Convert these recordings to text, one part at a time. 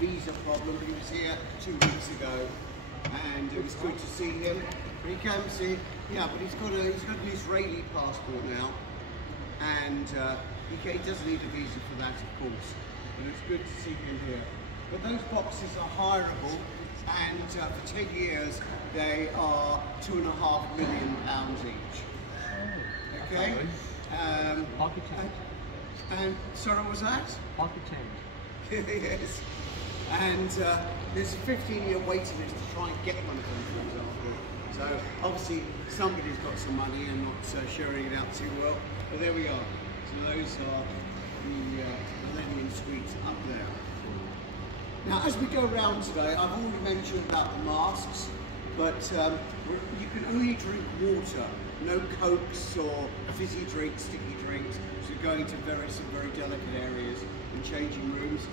Visa problem, but he was here 2 weeks ago, and it was good to see him. But he comes in, yeah, but he's got an Israeli passport now, and he doesn't need a visa for that, of course. And it's good to see him here. But those boxes are hireable, and for 10 years they are £2.5 million each. Okay. Architect. And sorry, what was that? Architect. Yes. And there's a 15-year waiting list to try and get one of them, for example. So obviously somebody's got some money and not sharing it out too well. But there we are. So those are the Millennium Suites up there. Now, as we go around today, I've already mentioned about the masks, but you can only drink water, no cokes or fizzy drinks, sticky drinks. So going to some very delicate areas and changing rooms.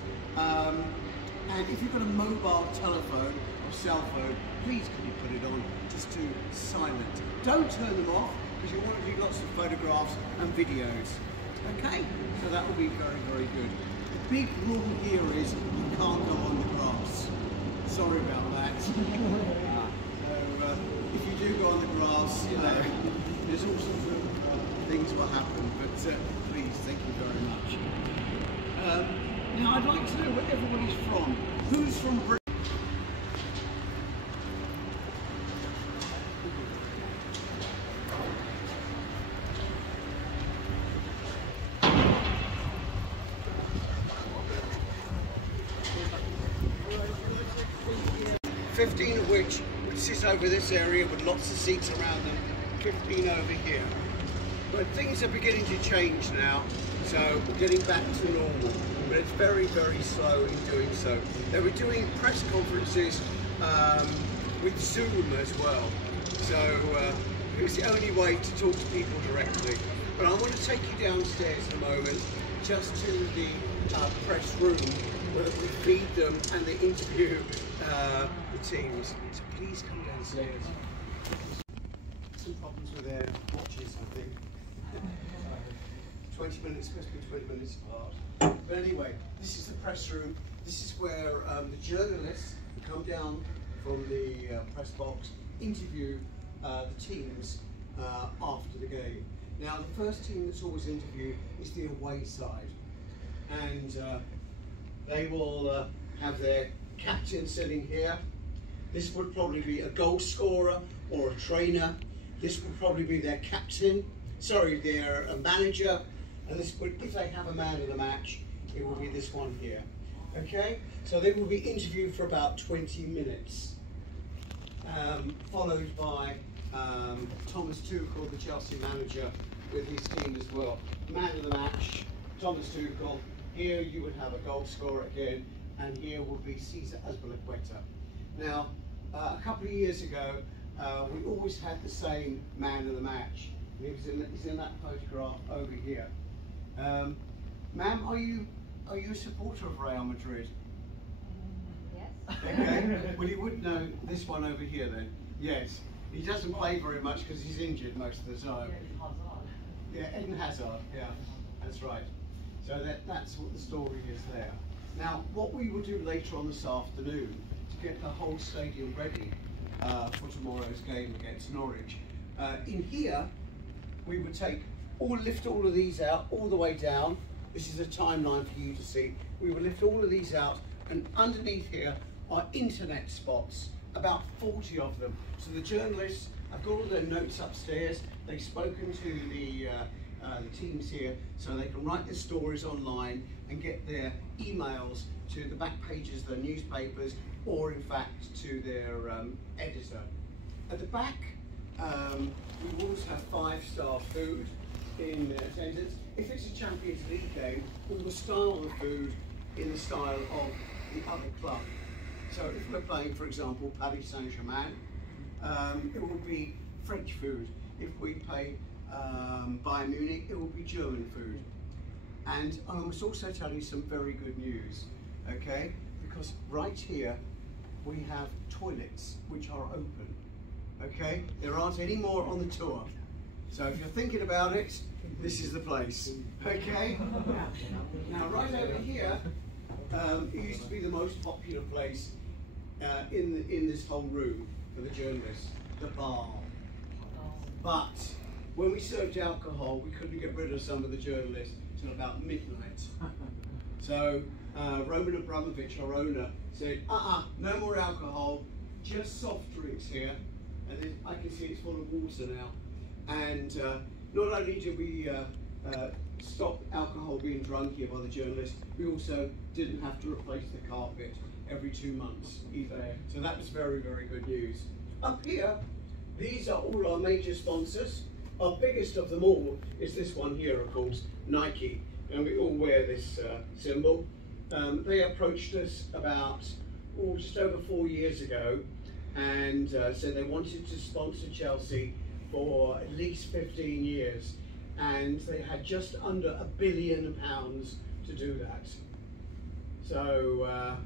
And if you've got a mobile telephone or cell phone, please can you put it on just to silent. Don't turn them off because you want to do lots of photographs and videos. Okay, so that will be very, very good. The big rule here is you can't go on the grass. Sorry about that. So if you do go on the grass, there's all sorts of things will happen, but please, thank you very much. Now I'd like to know where everybody's from. Who's from Britain? 15 of which would sit over this area with lots of seats around them, 15 over here. But things are beginning to change now, so we're getting back to normal. But it's very, very slow in doing so. They were doing press conferences with Zoom as well. So it was the only way to talk to people directly. But I want to take you downstairs in a moment, just to the press room, where we feed them and they interview the teams. So please come downstairs. Some problems with their watches, I think. 20 minutes, supposed to be 20 minutes apart. But anyway, this is the press room. This is where the journalists who come down from the press box interview the teams after the game. Now, the first team that's always interviewed is the away side. And they will have their captain sitting here. This would probably be a goal scorer or a trainer. This would probably be their captain, their manager. And this would, if they have a man of the match, it will be this one here. Okay, so they will be interviewed for about 20 minutes, followed by Thomas Tuchel, the Chelsea manager, with his team as well. Man of the match, Thomas Tuchel. Here you would have a goal scorer again, and here would be Cesar Azpilicueta. Now, a couple of years ago, we always had the same man of the match. He's in that photograph over here. Ma'am, are you a supporter of Real Madrid? Yes. Okay. Well, you would know this one over here then. Yes. He doesn't play very much because he's injured most of the time. Yeah, Eden Hazard. Yeah, that's right. So that's what the story is there. Now, what we will do later on this afternoon to get the whole stadium ready for tomorrow's game against Norwich. In here, we would lift all of these out all the way down. This is a timeline for you to see. We will lift all of these out, and underneath here are internet spots, about 40 of them. So the journalists have got all their notes upstairs. They've spoken to the teams here, so they can write their stories online and get their emails to the back pages of the newspapers, or in fact to their editor. At the back, we always have 5-star food in attendance. If it's a Champions League game, we will style the food in the style of the other club. So if we're playing, for example, Paris Saint-Germain, it will be French food. If we play Bayern Munich, it will be German food. And I must also tell you some very good news, okay? Because right here, we have toilets which are open, okay? There aren't any more on the tour. So if you're thinking about it, this is the place, okay? Now right over here, it used to be the most popular place in this whole room for the journalists, the bar. But when we served alcohol, we couldn't get rid of some of the journalists until about midnight. So Roman Abramovich, our owner, said, no more alcohol, just soft drinks here. And then I can see it's full of water now. And not only did we stop alcohol being drunk here by the journalists, we also didn't have to replace the carpet every 2 months either. So that was very, very good news. Up here, these are all our major sponsors. Our biggest of them all is this one here, of course, Nike. And we all wear this symbol. They approached us about just over 4 years ago and said they wanted to sponsor Chelsea for at least 15 years. And they had just under £1 billion to do that. So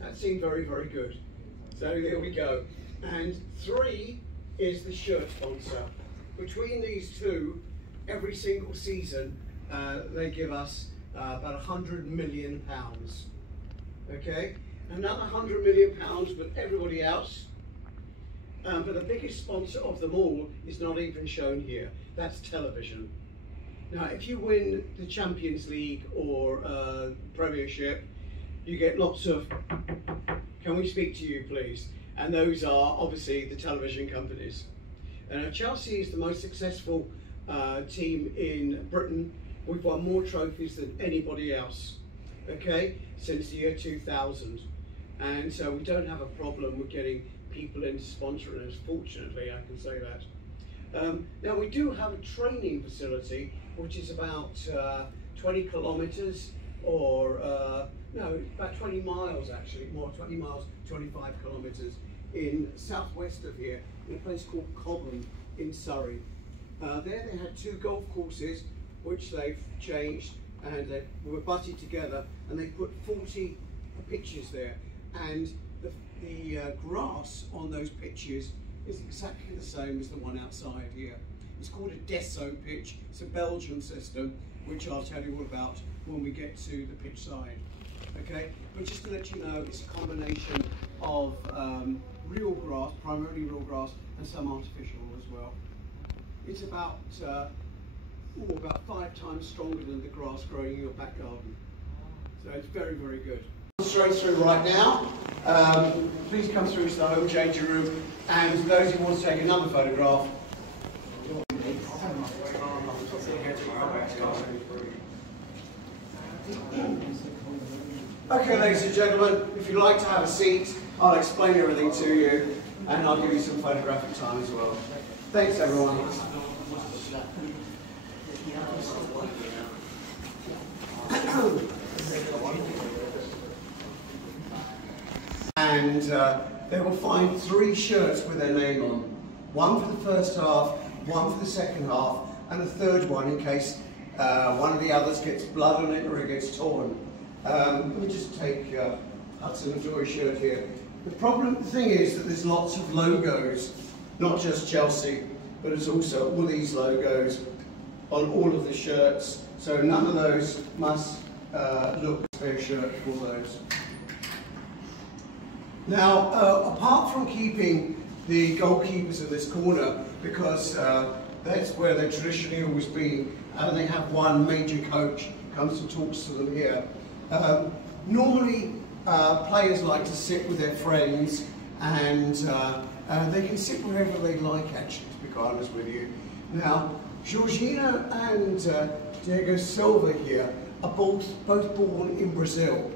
that seemed very, very good. So there we go. And 3 is the shirt sponsor. Between these two, every single season, they give us about £100 million. Okay? Another £100 million, but everybody else. But the biggest sponsor of them all is not even shown here. That's television. Now, if you win the Champions League or Premiership, you get lots of, can we speak to you please? And those are obviously the television companies. Chelsea is the most successful team in Britain. We've won more trophies than anybody else, okay, since the year 2000. And so we don't have a problem with getting people in to sponsor us, fortunately, I can say that. Now we do have a training facility, which is about 20 kilometres, or no, about 20 miles actually, more 20 miles, 25 kilometres in southwest of here, in a place called Cobham in Surrey. There they had 2 golf courses, which they've changed, and they were butted together, and they put 40 pitches there. And the grass on those pitches is exactly the same as the one outside here. It's called a Desso pitch. It's a Belgian system, which I'll tell you all about when we get to the pitch side. Okay, but just to let you know, it's a combination of real grass, primarily real grass, and some artificial as well. It's about 5 times stronger than the grass growing in your back garden. So it's very, very good. Straight through right now. Please come through to the home changing room, and those who want to take another photograph. Okay, ladies and gentlemen, if you'd like to have a seat, I'll explain everything to you. and I'll give you some photographic time as well. Thanks everyone. And they will find 3 shirts with their name on. One for the first half, one for the second half, and a third one in case one of the others gets blood on it or it gets torn. Let me just take Hudson and Joy's shirt here. The thing is that there's lots of logos, not just Chelsea, but there's also all these logos on all of the shirts. So none of those must look like their shirt for those. Now, apart from keeping the goalkeepers in this corner, because that's where they've traditionally always been, and they have one major coach comes and talks to them here. Normally, players like to sit with their friends, and they can sit wherever they like, actually, to be quite honest with you. Now, Jorginho and Diego Silva here are both born in Brazil.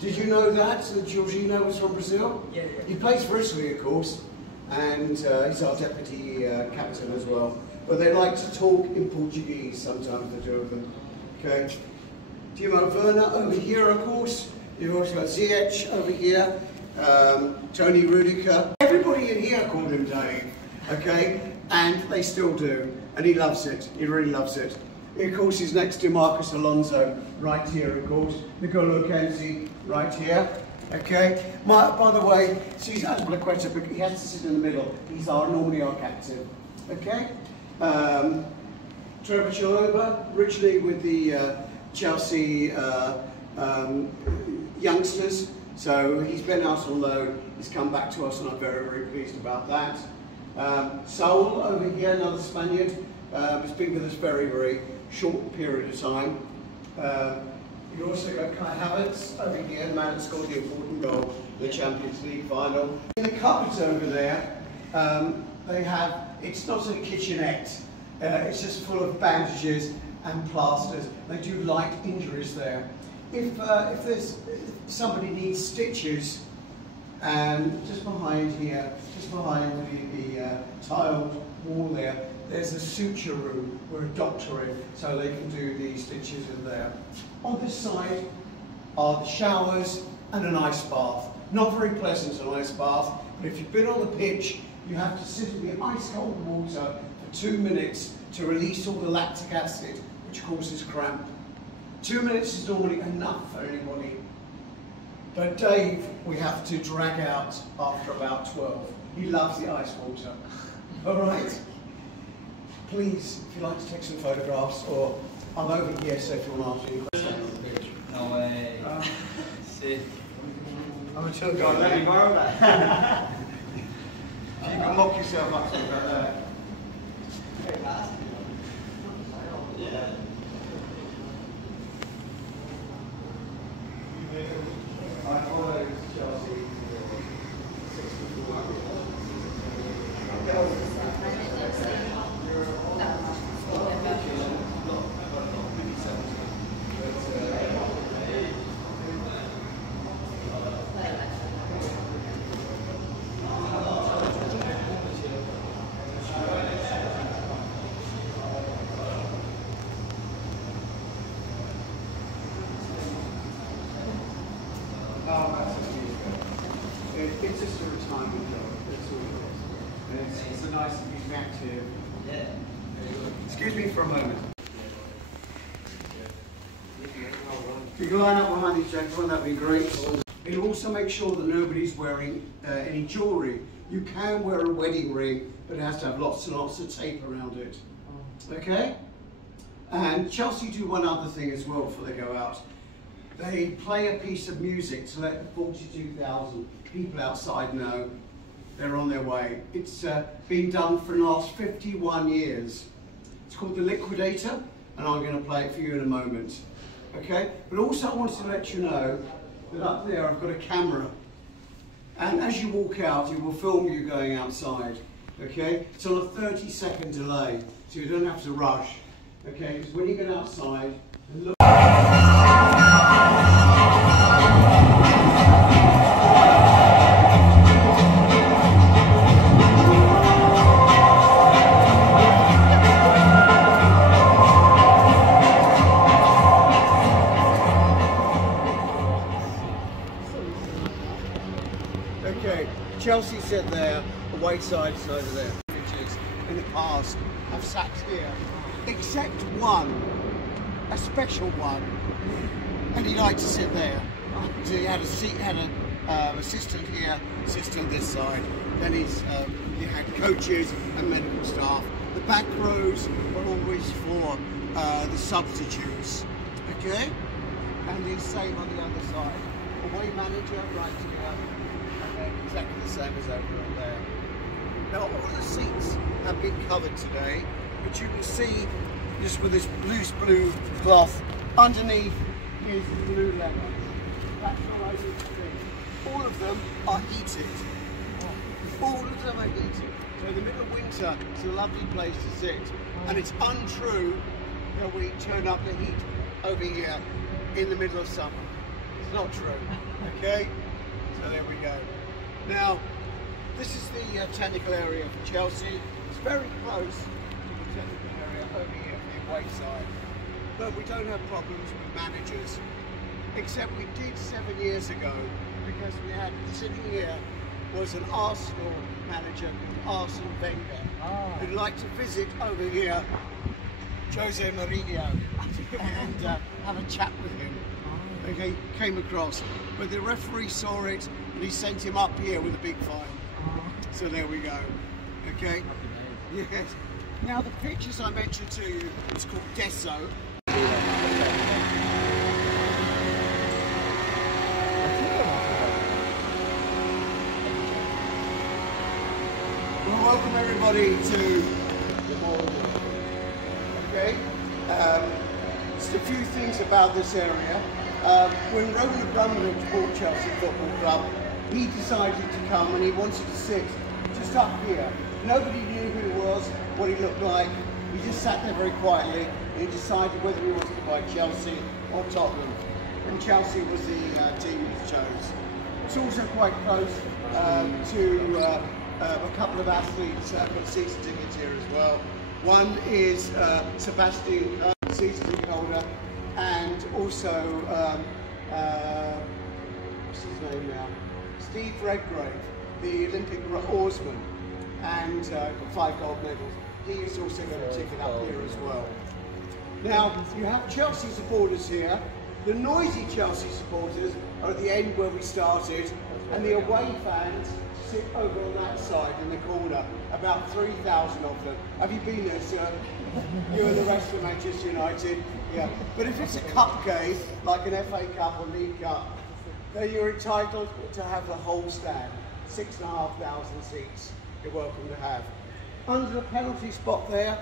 Did you know that Jorginho was from Brazil? Yeah. He plays for Italy, of course, and he's our deputy captain as well. But they like to talk in Portuguese sometimes, the two of them. Okay. Timo Werner over here, of course. You've also got Ziyech over here, Tony Rudiger. Everybody in here called him Dave, okay? And they still do, and he loves it. He really loves it. Of course, he's next to Marcos Alonso, right here, of course. Nicolo Kenzie, right here. Okay. by the way, he's Azpilicueta, but he has to sit in the middle. He's normally our captain. Okay. Trevor Chalobah, originally with the Chelsea youngsters. So he's been out on loan. He's come back to us, and I'm very, very pleased about that. Saul over here, another Spaniard. Has been with us very, very short period of time. You've also got Kai Havertz over here, the man that scored the important goal in the Champions League final. In the cupboards over there, they have, it's not a kitchenette, it's just full of bandages and plasters. They do light injuries there. If somebody needs stitches, just behind here, just behind the tiled wall there, there's a suture room where a doctor in, so they can do the stitches in there. On this side are the showers and an ice bath. Not very pleasant, an ice bath, but if you've been on the pitch, you have to sit in the ice cold water for 2 minutes to release all the lactic acid, which causes cramp. 2 minutes is normally enough for anybody. But Dave, we have to drag out after about 12. He loves the ice water. All right? Please, if you'd like to take some photographs, or I'm over here, so if you want to ask any questions on the pitch. No way. See. I'm a tour guide. Let me borrow that. You can mock yourself up to about that. Yeah. I follow Chelsea. It's just a retirement job, that's all it is. And it's a nice to be back here. Yeah. Excuse me for a moment. If you can line up behind each other, that'd be great. It'll also make sure that nobody's wearing any jewellery. You can wear a wedding ring, but it has to have lots and lots of tape around it. Okay? And Chelsea do one other thing as well before they go out. They play a piece of music to let the 42,000 people outside know they're on their way. It's been done for the last 51 years. It's called The Liquidator, and I'm going to play it for you in a moment. Okay? But also I wanted to let you know that up there I've got a camera. And as you walk out, it will film you going outside. Okay? It's on a 30-second delay, so you don't have to rush. Okay? Because when you get outside and look. away side is over there. Pitches in the past have sat here, except one, a special one, and he liked to sit there. So he had a seat, had an assistant here, assistant this side. Then he had coaches and medical staff. The back rows were always for the substitutes, okay? And the same on the other side. Away manager right here, and then exactly the same as over there. Now all the seats have been covered today, but you can see just with this loose blue cloth underneath is the blue leather. That's all I need to see. All of them are heated. All of them are heated. So in the middle of winter, it's a lovely place to sit. And it's untrue that we turn up the heat over here in the middle of summer. It's not true, okay? So there we go. Now, this is the technical area for Chelsea. It's very close to the technical area over here for the away side. But we don't have problems with managers. Except we did 7 years ago, because we had, sitting here, was an Arsenal manager called Arsene Wenger, who'd like to visit over here Jose Mourinho and have a chat with him. Okay, came across, but the referee saw it and he sent him up here with a big fine. So there we go. Okay. Yes. Now the pictures I mentioned to you, it's called Deso. Well, welcome everybody to the ball. Okay. Just a few things about this area. When Roman Abramovich bought Chelsea Football Club, he decided to come and he wanted to sit just up here. Nobody knew who he was, what he looked like. He just sat there very quietly and he decided whether he wanted to buy Chelsea or Tottenham. And Chelsea was the team he chose. It's also quite close to a couple of athletes got season tickets here as well. One is Sebastian, season ticket holder, and also what's his name now? Steve Redgrave, the Olympic oarsman, and got 5 gold medals. He has also got a ticket up here as well. Now you have Chelsea supporters here. The noisy Chelsea supporters are at the end where we started, and the away fans sit over on that side in the corner, about 3,000 of them. Have you been there, sir? You and the rest of Manchester United? Yeah. But if it's a cup game, like an FA Cup or League Cup, then you're entitled to have the whole stand. 6,500 seats you're welcome to have. Under the penalty spot there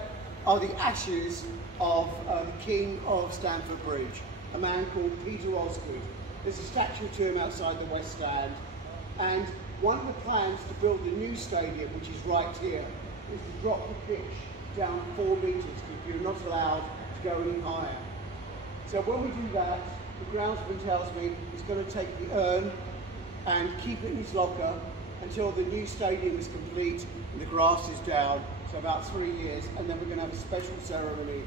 are the ashes of the King of Stamford Bridge, a man called Peter Osgood. There's a statue to him outside the West Stand, and one of the plans to build the new stadium, which is right here, is to drop the pitch down 4 metres because you're not allowed to go any higher. So when we do that, the groundsman tells me he's going to take the urn and keep it in his locker until the new stadium is complete and the grass is down, so about 3 years, and then we're going to have a special ceremony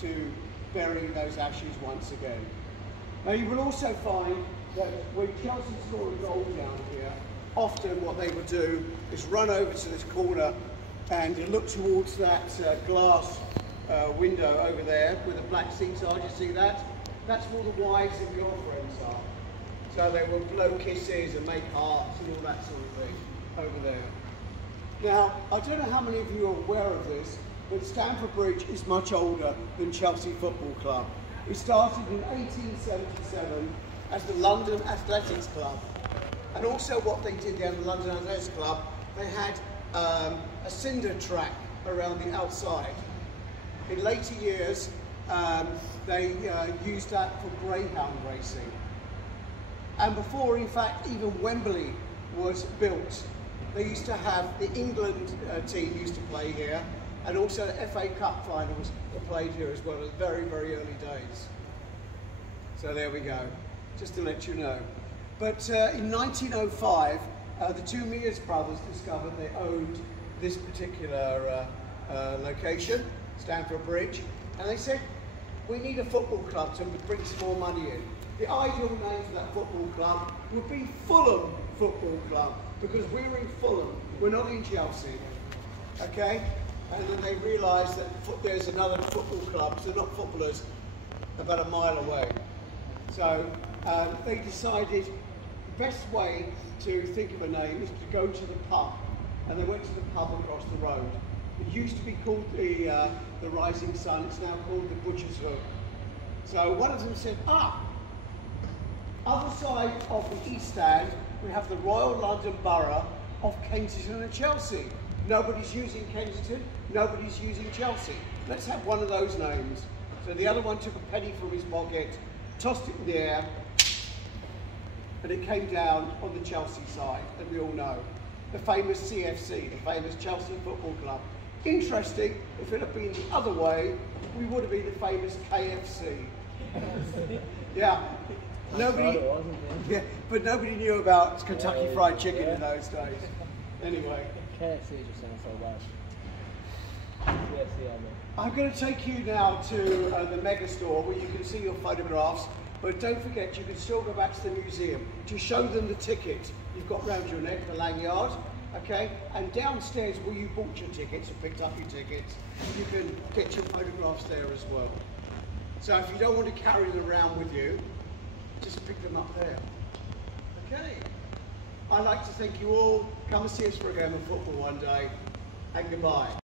to bury those ashes once again. Now you will also find that when Chelsea score a goal down here, often what they would do is run over to this corner and look towards that glass window over there where the black seats are. Do you see that? That's where the wives and girlfriends are. So they will blow kisses and make hearts and all that sort of thing over there. Now, I don't know how many of you are aware of this, but Stamford Bridge is much older than Chelsea Football Club. It started in 1877 as the London Athletics Club. And also what they did there in the London Athletics Club, they had a cinder track around the outside. In later years, they used that for greyhound racing. And before, in fact, even Wembley was built, they used to have the England team used to play here, and also the FA Cup finals were played here as well in very, very early days. So there we go, just to let you know. But in 1905, the two Mears brothers discovered they owned this particular location, Stamford Bridge, and they said, we need a football club to bring some more money in. The ideal name for that football club would be Fulham Football Club, because we're in Fulham, we're not in Chelsea, okay? And then they realised that there's another football club, so not footballers, about a mile away. So they decided the best way to think of a name is to go to the pub, and they went to the pub across the road. It used to be called the Rising Sun, it's now called the Butcher's Hook. So one of them said, other side of the East Stand, we have the Royal London Borough of Kensington and Chelsea. Nobody's using Kensington, nobody's using Chelsea. Let's have one of those names. So the other one took a penny from his pocket, tossed it in the air, and it came down on the Chelsea side, that we all know. The famous CFC, the famous Chelsea Football Club. Interesting, if it had been the other way, we would have been the famous KFC. Yeah. But nobody knew about Kentucky Fried Chicken in those days. Anyway. KFC just sounds so bad. I'm going to take you now to the mega store where you can see your photographs, but don't forget you can still go back to the museum to show them the ticket you've got round your neck, the lanyard, okay? And downstairs where you bought your tickets and picked up your tickets, you can get your photographs there as well. So if you don't want to carry them around with you, just pick them up there. Okay. I'd like to thank you all. Come and see us for a game of football one day. And goodbye.